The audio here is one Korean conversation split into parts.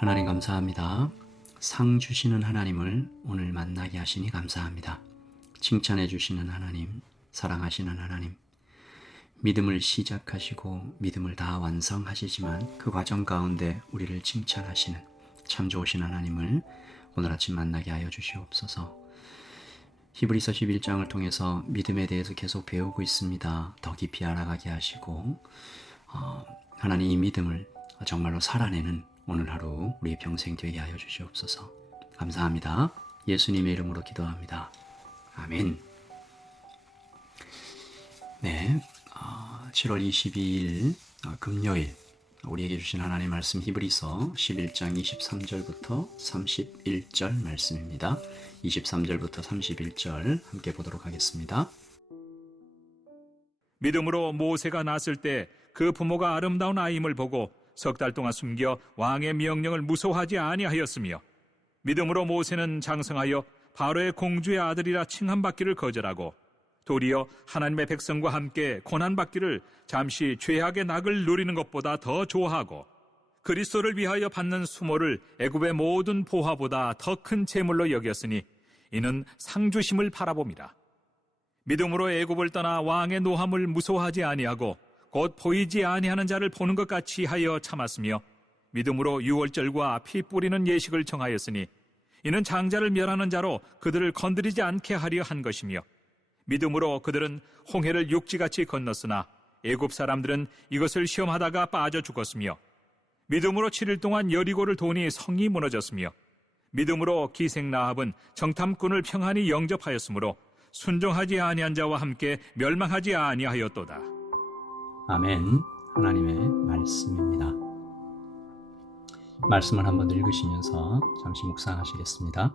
하나님 감사합니다. 상 주시는 하나님을 오늘 만나게 하시니 감사합니다. 칭찬해 주시는 하나님, 사랑하시는 하나님, 믿음을 시작하시고 믿음을 다 완성하시지만 그 과정 가운데 우리를 칭찬하시는 참 좋으신 하나님을 오늘 아침 만나게 하여 주시옵소서. 히브리서 11장을 통해서 믿음에 대해서 계속 배우고 있습니다. 더 깊이 알아가게 하시고 하나님 이 믿음을 정말로 살아내는 오늘 하루 우리의 평생 되게 하여 주시옵소서. 감사합니다. 예수님의 이름으로 기도합니다. 아멘. 네, 7월 22일 금요일 우리에게 주신 하나님의 말씀 히브리서 11장 23절부터 31절 말씀입니다. 23절부터 31절 함께 보도록 하겠습니다. 믿음으로 모세가 낳았을 때 그 부모가 아름다운 아임을 보고 석 달 동안 숨겨 왕의 명령을 무소하지 아니하였으며, 믿음으로 모세는 장성하여 바로의 공주의 아들이라 칭함받기를 거절하고 도리어 하나님의 백성과 함께 고난받기를 잠시 죄악의 낙을 누리는 것보다 더 좋아하고 그리스도를 위하여 받는 수모를 애굽의 모든 보화보다 더 큰 재물로 여겼으니 이는 상주심을 바라봅니다. 믿음으로 애굽을 떠나 왕의 노함을 무소하지 아니하고 곧 보이지 아니하는 자를 보는 것 같이 하여 참았으며, 믿음으로 유월절과 피 뿌리는 예식을 정하였으니 이는 장자를 멸하는 자로 그들을 건드리지 않게 하려 한 것이며, 믿음으로 그들은 홍해를 육지같이 건넜으나 애굽 사람들은 이것을 시험하다가 빠져 죽었으며, 믿음으로 7일 동안 여리고를 도니 성이 무너졌으며, 믿음으로 기생 라합은 정탐꾼을 평안히 영접하였으므로 순종하지 아니한 자와 함께 멸망하지 아니하였도다. 아멘. 하나님의 말씀입니다. 말씀을 한번 읽으시면서 잠시 묵상하시겠습니다.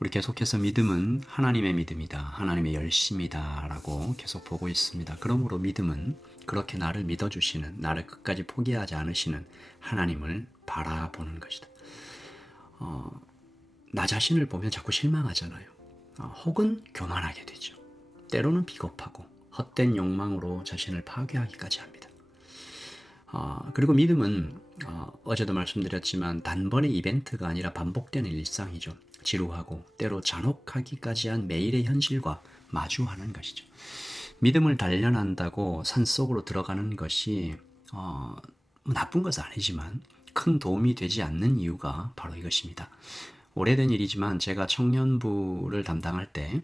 우리 계속해서 믿음은 하나님의 믿음이다, 하나님의 열심이다 라고 계속 보고 있습니다. 그러므로 믿음은 그렇게 나를 믿어주시는, 나를 끝까지 포기하지 않으시는 하나님을 바라보는 것이다. 나 자신을 보면 자꾸 실망하잖아요. 혹은 교만하게 되죠. 때로는 비겁하고 헛된 욕망으로 자신을 파괴하기까지 합니다. 그리고 믿음은 어제도 말씀드렸지만 단번의 이벤트가 아니라 반복되는 일상이죠. 지루하고 때로 잔혹하기까지 한 매일의 현실과 마주하는 것이죠. 믿음을 단련한다고 산속으로 들어가는 것이 나쁜 것은 아니지만 큰 도움이 되지 않는 이유가 바로 이것입니다. 오래된 일이지만 제가 청년부를 담당할 때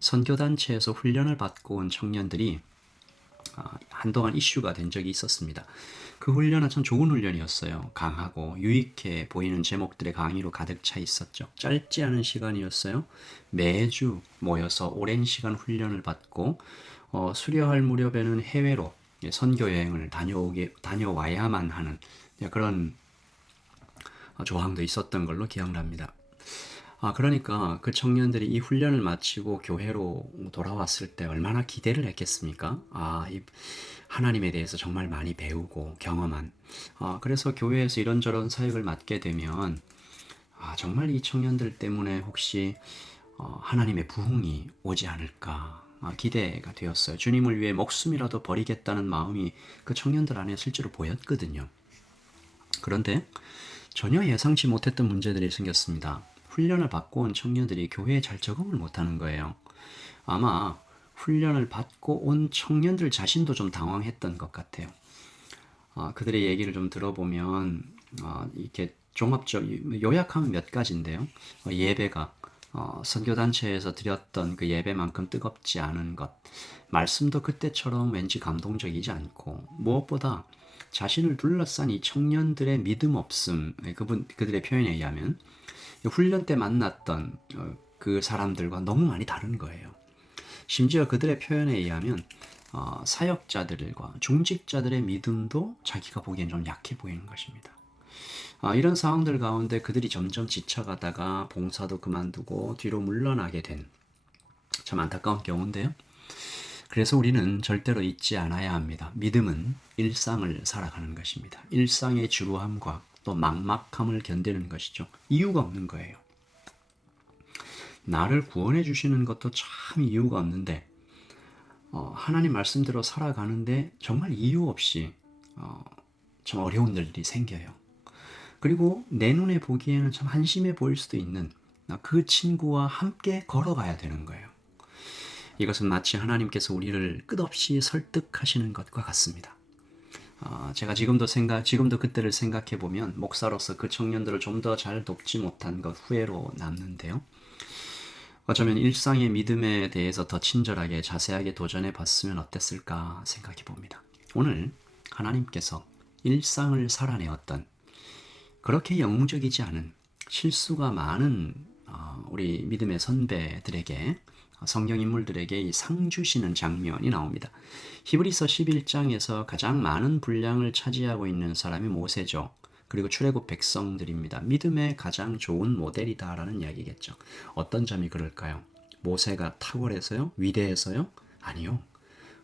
선교단체에서 훈련을 받고 온 청년들이 한동안 이슈가 된 적이 있었습니다. 그 훈련은 참 좋은 훈련이었어요. 강하고 유익해 보이는 제목들의 강의로 가득 차 있었죠. 짧지 않은 시간이었어요. 매주 모여서 오랜 시간 훈련을 받고 수료할 무렵에는 해외로 선교 여행을 다녀와야만 하는 그런 조항도 있었던 걸로 기억납니다. 그러니까 그 청년들이 이 훈련을 마치고 교회로 돌아왔을 때 얼마나 기대를 했겠습니까? 이 하나님에 대해서 정말 많이 배우고 경험한. 그래서 교회에서 이런저런 사역을 맡게 되면 정말 이 청년들 때문에 혹시 하나님의 부흥이 오지 않을까 기대가 되었어요. 주님을 위해 목숨이라도 버리겠다는 마음이 그 청년들 안에 실제로 보였거든요. 그런데 전혀 예상치 못했던 문제들이 생겼습니다. 훈련을 받고 온 청년들이 교회에 잘 적응을 못하는 거예요. 아마 훈련을 받고 온 청년들 자신도 좀 당황했던 것 같아요. 그들의 얘기를 좀 들어보면 이렇게 요약하면 몇 가지인데요. 예배가 선교단체에서 드렸던 그 예배만큼 뜨겁지 않은 것, 말씀도 그때처럼 왠지 감동적이지 않고, 무엇보다 자신을 둘러싼 이 청년들의 믿음 없음, 그들의 표현에 의하면 훈련 때 만났던 그 사람들과 너무 많이 다른 거예요. 심지어 그들의 표현에 의하면 사역자들과 중직자들의 믿음도 자기가 보기엔 좀 약해 보이는 것입니다. 이런 상황들 가운데 그들이 점점 지쳐가다가 봉사도 그만두고 뒤로 물러나게 된 참 안타까운 경우인데요. 그래서 우리는 절대로 잊지 않아야 합니다. 믿음은 일상을 살아가는 것입니다. 일상의 지루함과 또 막막함을 견디는 것이죠. 이유가 없는 거예요. 나를 구원해 주시는 것도 참 이유가 없는데 하나님 말씀대로 살아가는데 정말 이유 없이 참 어려운 일들이 생겨요. 그리고 내 눈에 보기에는 참 한심해 보일 수도 있는 그 친구와 함께 걸어가야 되는 거예요. 이것은 마치 하나님께서 우리를 끝없이 설득하시는 것과 같습니다. 제가 지금도 그때를 생각해 보면 목사로서 그 청년들을 좀 더 잘 돕지 못한 것 후회로 남는데요. 어쩌면 일상의 믿음에 대해서 더 친절하게 자세하게 도전해 봤으면 어땠을까 생각해 봅니다. 오늘 하나님께서 일상을 살아내었던 그렇게 영웅적이지 않은 실수가 많은 우리 믿음의 선배들에게 성경 인물들에게 이 상 주시는 장면이 나옵니다. 히브리서 11장에서 가장 많은 분량을 차지하고 있는 사람이 모세죠. 그리고 출애굽 백성들입니다. 믿음의 가장 좋은 모델이다라는 이야기겠죠. 어떤 점이 그럴까요? 모세가 탁월해서요? 위대해서요? 아니요.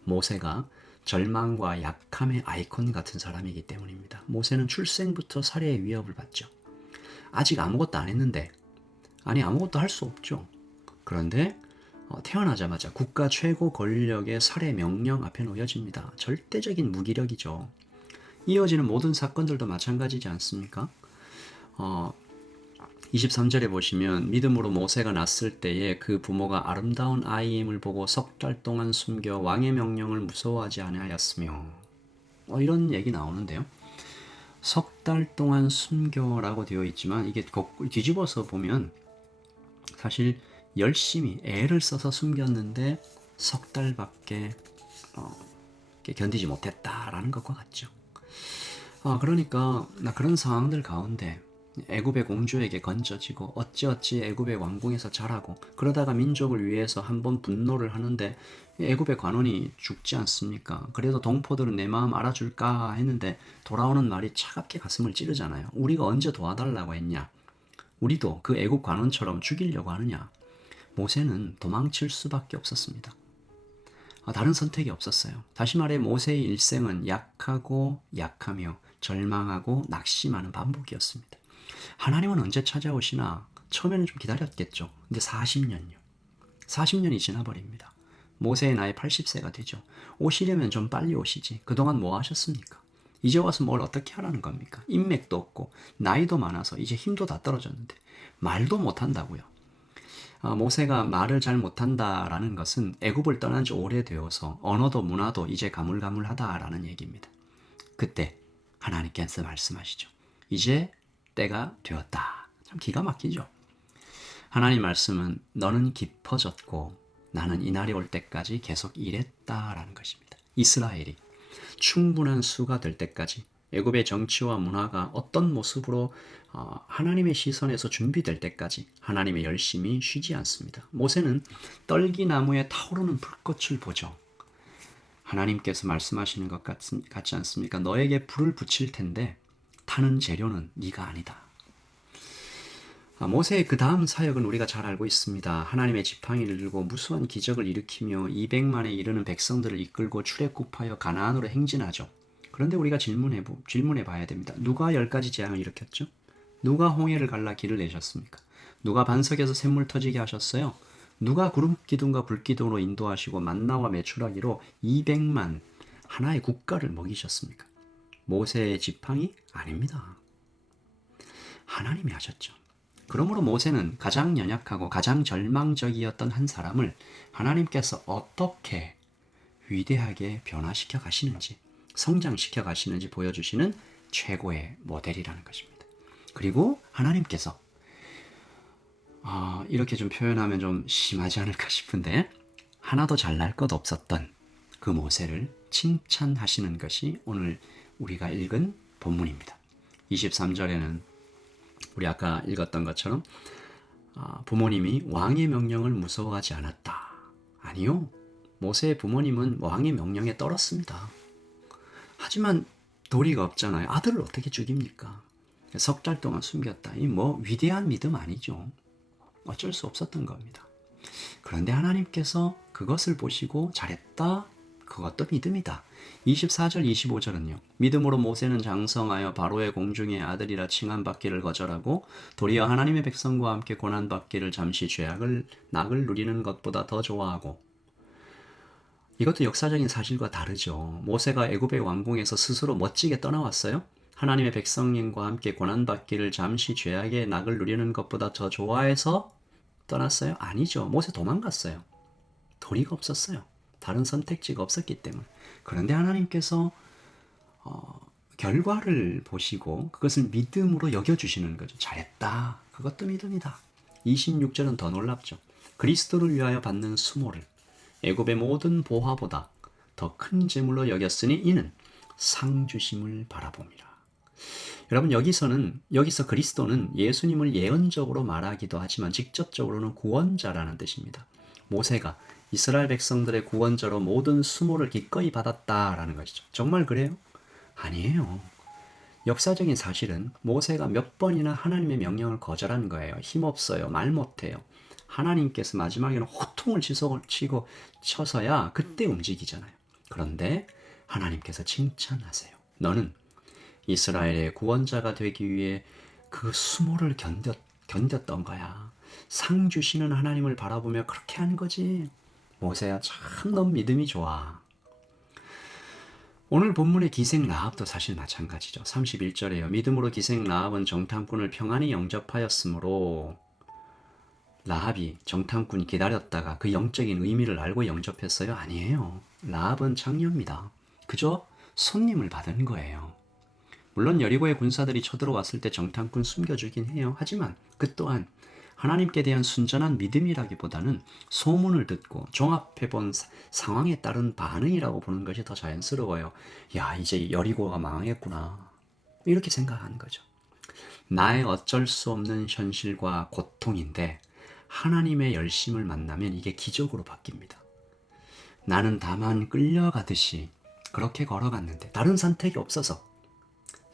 모세가 절망과 약함의 아이콘 같은 사람이기 때문입니다. 모세는 출생부터 살해의 위협을 받죠. 아직 아무것도 안 했는데, 아무것도 할 수 없죠. 그런데 태어나자마자 국가 최고 권력의 살해 명령 앞에 놓여집니다. 절대적인 무기력이죠. 이어지는 모든 사건들도 마찬가지지 않습니까? 23절에 보시면 믿음으로 모세가 낳았을 때에 그 부모가 아름다운 아이임을 보고 석 달 동안 숨겨 왕의 명령을 무서워하지 아니하였으며 이런 얘기 나오는데요. 석 달 동안 숨겨라고 되어 있지만 이게 뒤집어서 보면 사실 열심히 애를 써서 숨겼는데 석 달밖에 견디지 못했다라는 것과 같죠. 그러니까 그런 상황들 가운데 애굽의 공주에게 건져지고 어찌어찌 애굽의 왕궁에서 자라고 그러다가 민족을 위해서 한번 분노를 하는데 애굽의 관원이 죽지 않습니까? 그래도 동포들은 내 마음 알아줄까 했는데 돌아오는 말이 차갑게 가슴을 찌르잖아요. 우리가 언제 도와달라고 했냐? 우리도 그 애굽 관원처럼 죽이려고 하느냐? 모세는 도망칠 수밖에 없었습니다. 다른 선택이 없었어요. 다시 말해 모세의 일생은 약하고 약하며 절망하고 낙심하는 반복이었습니다. 하나님은 언제 찾아오시나 처음에는 좀 기다렸겠죠. 근데 40년이 지나버립니다. 모세의 나이 80세가 되죠. 오시려면 좀 빨리 오시지. 그동안 뭐 하셨습니까? 이제 와서 뭘 어떻게 하라는 겁니까? 인맥도 없고 나이도 많아서 이제 힘도 다 떨어졌는데 말도 못한다고요. 모세가 말을 잘 못한다라는 것은 애굽을 떠난 지 오래되어서 언어도 문화도 이제 가물가물하다라는 얘기입니다. 그때 하나님께서 말씀하시죠. 이제 때가 되었다. 참 기가 막히죠. 하나님 말씀은 너는 깊어졌고 나는 이날이 올 때까지 계속 일했다라는 것입니다. 이스라엘이 충분한 수가 될 때까지 애굽의 정치와 문화가 어떤 모습으로 하나님의 시선에서 준비될 때까지 하나님의 열심히 쉬지 않습니다. 모세는 떨기나무에 타오르는 불꽃을 보죠. 하나님께서 말씀하시는 것 같지 않습니까? 너에게 불을 붙일 텐데 타는 재료는 네가 아니다. 모세의 그 다음 사역은 우리가 잘 알고 있습니다. 하나님의 지팡이를 들고 무수한 기적을 일으키며 200만에 이르는 백성들을 이끌고 출애굽하여 가나안으로 행진하죠. 그런데 우리가 질문해 봐야 됩니다. 누가 10가지 재앙을 일으켰죠? 누가 홍해를 갈라 길을 내셨습니까? 누가 반석에서 샘물 터지게 하셨어요? 누가 구름 기둥과 불 기둥으로 인도하시고 만나와 메추라기로 200만 하나의 국가를 먹이셨습니까? 모세의 지팡이? 아닙니다. 하나님이 하셨죠. 그러므로 모세는 가장 연약하고 가장 절망적이었던 한 사람을 하나님께서 어떻게 위대하게 변화시켜 가시는지, 성장시켜 가시는지 보여주시는 최고의 모델이라는 것입니다. 그리고 하나님께서 이렇게 좀 표현하면 좀 심하지 않을까 싶은데 하나도 잘날 것 없었던 그 모세를 칭찬하시는 것이 오늘 우리가 읽은 본문입니다. 23절에는 우리 아까 읽었던 것처럼 부모님이 왕의 명령을 무서워하지 않았다. 아니요. 모세의 부모님은 왕의 명령에 떨었습니다. 하지만 도리가 없잖아요. 아들을 어떻게 죽입니까? 석 달 동안 숨겼다. 이 뭐 위대한 믿음 아니죠. 어쩔 수 없었던 겁니다. 그런데 하나님께서 그것을 보시고 잘했다. 그것도 믿음이다. 24절 25절은요. 믿음으로 모세는 장성하여 바로의 공중의 아들이라 칭함받기를 거절하고 도리어 하나님의 백성과 함께 고난받기를 잠시 낙을 누리는 것보다 더 좋아하고. 이것도 역사적인 사실과 다르죠. 모세가 애굽의 왕궁에서 스스로 멋지게 떠나왔어요. 하나님의 백성님과 함께 고난받기를 잠시 죄악의 낙을 누리는 것보다 더 좋아해서 떠났어요? 아니죠. 모세 도망갔어요. 도리가 없었어요. 다른 선택지가 없었기 때문에. 그런데 하나님께서 결과를 보시고 그것을 믿음으로 여겨주시는 거죠. 잘했다. 그것도 믿음이다. 26절은 더 놀랍죠. 그리스도를 위하여 받는 수모를 애굽의 모든 보화보다 더 큰 재물로 여겼으니 이는 상 주심을 바라봅니다. 여러분 여기서 그리스도는 예수님을 예언적으로 말하기도 하지만 직접적으로는 구원자라는 뜻입니다. 모세가 이스라엘 백성들의 구원자로 모든 수모를 기꺼이 받았다라는 것이죠. 정말 그래요? 아니에요. 역사적인 사실은 모세가 몇 번이나 하나님의 명령을 거절한 거예요. 힘없어요. 말 못해요. 하나님께서 마지막에는 호통을 치고 쳐서야 그때 움직이잖아요. 그런데 하나님께서 칭찬하세요. 너는 이스라엘의 구원자가 되기 위해 그 수모를 견뎠던 거야. 상 주시는 하나님을 바라보며 그렇게 한 거지. 모세야 참 넌 믿음이 좋아. 오늘 본문의 기생 라합도 사실 마찬가지죠. 31절에요. 믿음으로 기생 라합은 정탐꾼을 평안히 영접하였으므로. 라합이 정탐꾼이 기다렸다가 그 영적인 의미를 알고 영접했어요? 아니에요. 라합은 창녀입니다. 그저 손님을 받은 거예요. 물론 여리고의 군사들이 쳐들어왔을 때 정탐꾼 숨겨주긴 해요. 하지만 그 또한 하나님께 대한 순전한 믿음이라기보다는 소문을 듣고 종합해본 상황에 따른 반응이라고 보는 것이 더 자연스러워요. 야, 이제 여리고가 망했구나. 이렇게 생각하는 거죠. 나의 어쩔 수 없는 현실과 고통인데 하나님의 열심을 만나면 이게 기적으로 바뀝니다. 나는 다만 끌려가듯이 그렇게 걸어갔는데 다른 선택이 없어서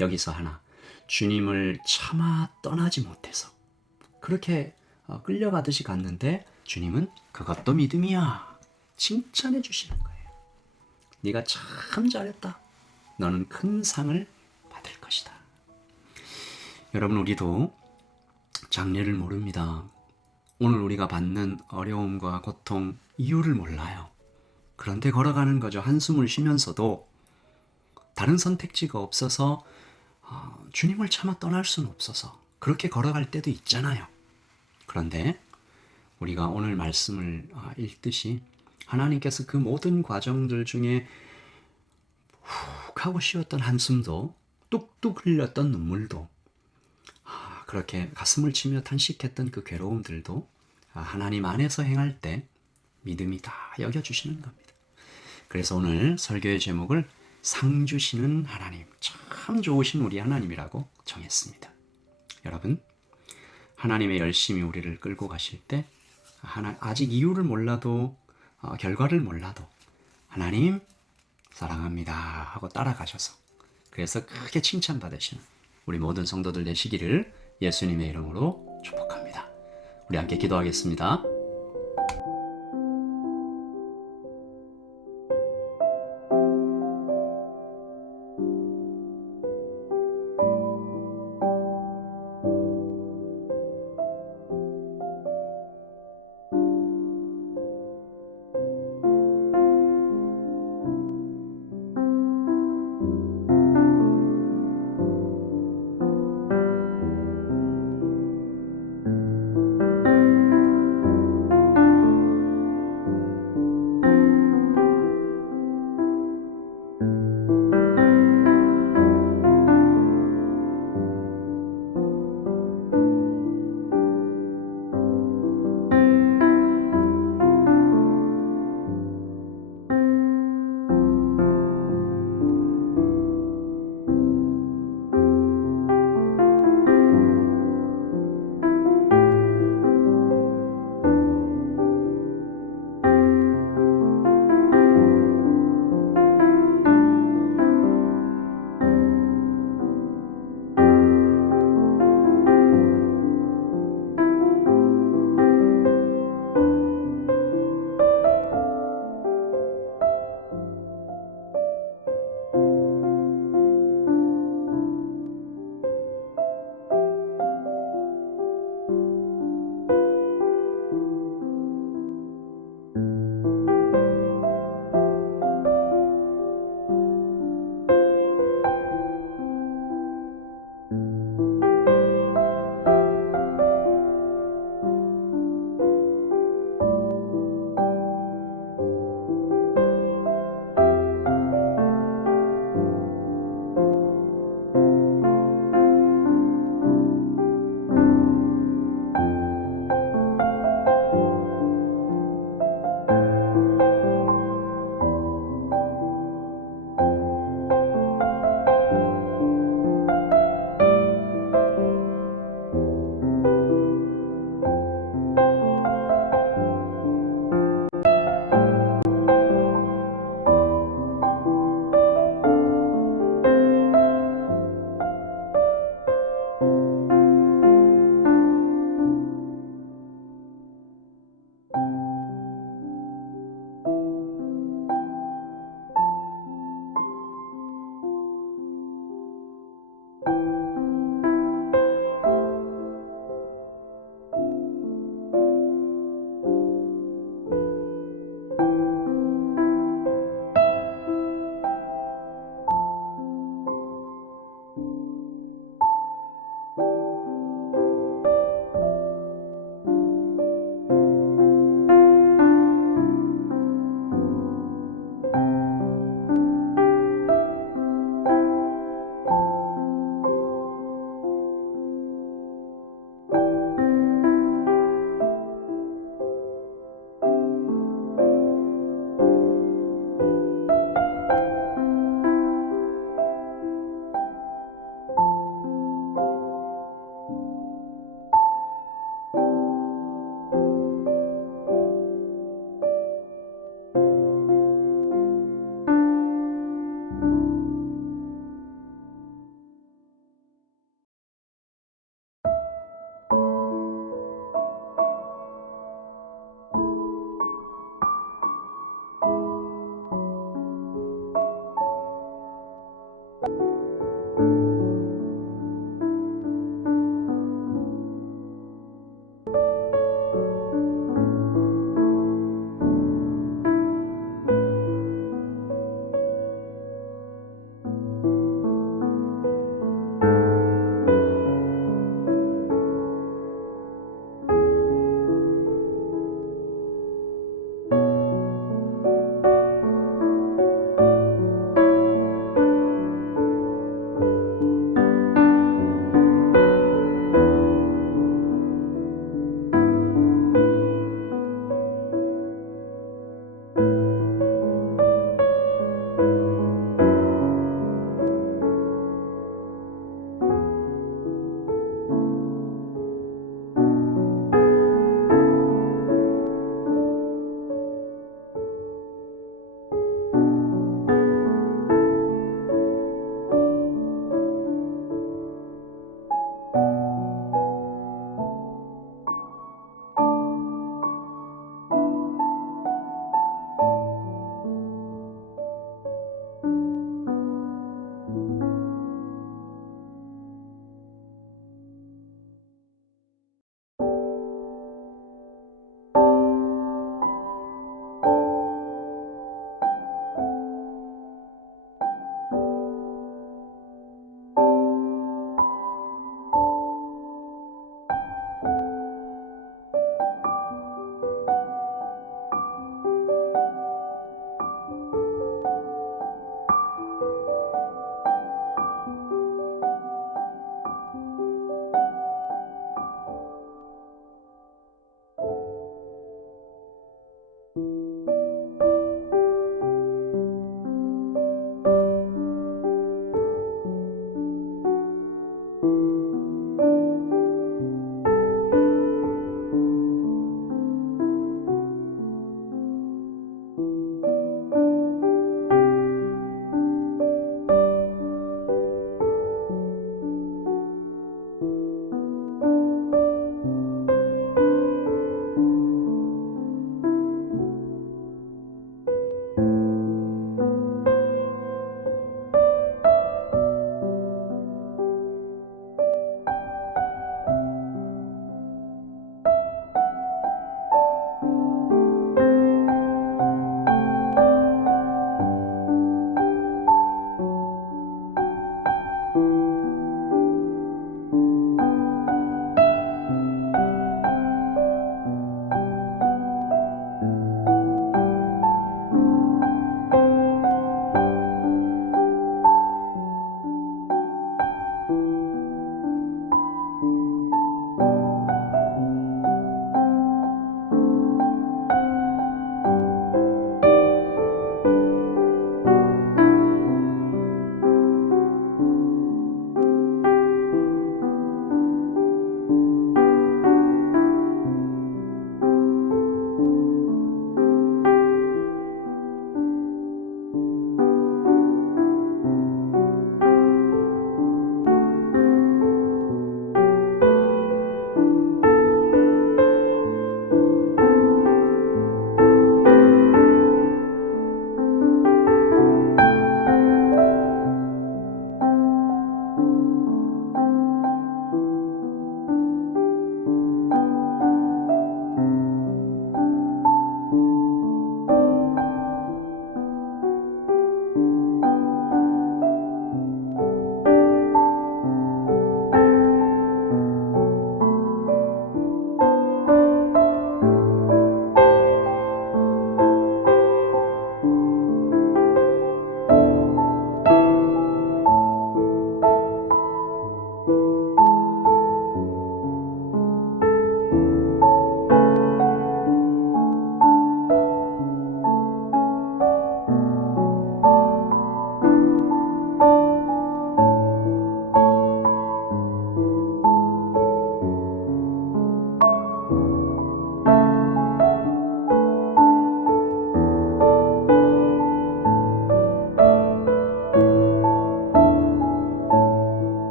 여기서 하나, 주님을 차마 떠나지 못해서 그렇게 끌려가듯이 갔는데 주님은 그것도 믿음이야. 칭찬해 주시는 거예요. 네가 참 잘했다. 너는 큰 상을 받을 것이다. 여러분 우리도 장래를 모릅니다. 오늘 우리가 받는 어려움과 고통 이유를 몰라요. 그런데 걸어가는 거죠. 한숨을 쉬면서도 다른 선택지가 없어서 주님을 차마 떠날 수는 없어서 그렇게 걸어갈 때도 있잖아요. 그런데 우리가 오늘 말씀을 읽듯이 하나님께서 그 모든 과정들 중에 훅 하고 쉬었던 한숨도 뚝뚝 흘렸던 눈물도 그렇게 가슴을 치며 탄식했던 그 괴로움들도 하나님 안에서 행할 때 믿음이 다 여겨주시는 겁니다. 그래서 오늘 설교의 제목을 상 주시는 하나님, 참 좋으신 우리 하나님이라고 정했습니다. 여러분, 하나님의 열심히 우리를 끌고 가실 때 아직 이유를 몰라도 결과를 몰라도 하나님 사랑합니다 하고 따라가셔서 그래서 크게 칭찬받으시는 우리 모든 성도들 되시기를 예수님의 이름으로 축복합니다. 우리 함께 기도하겠습니다.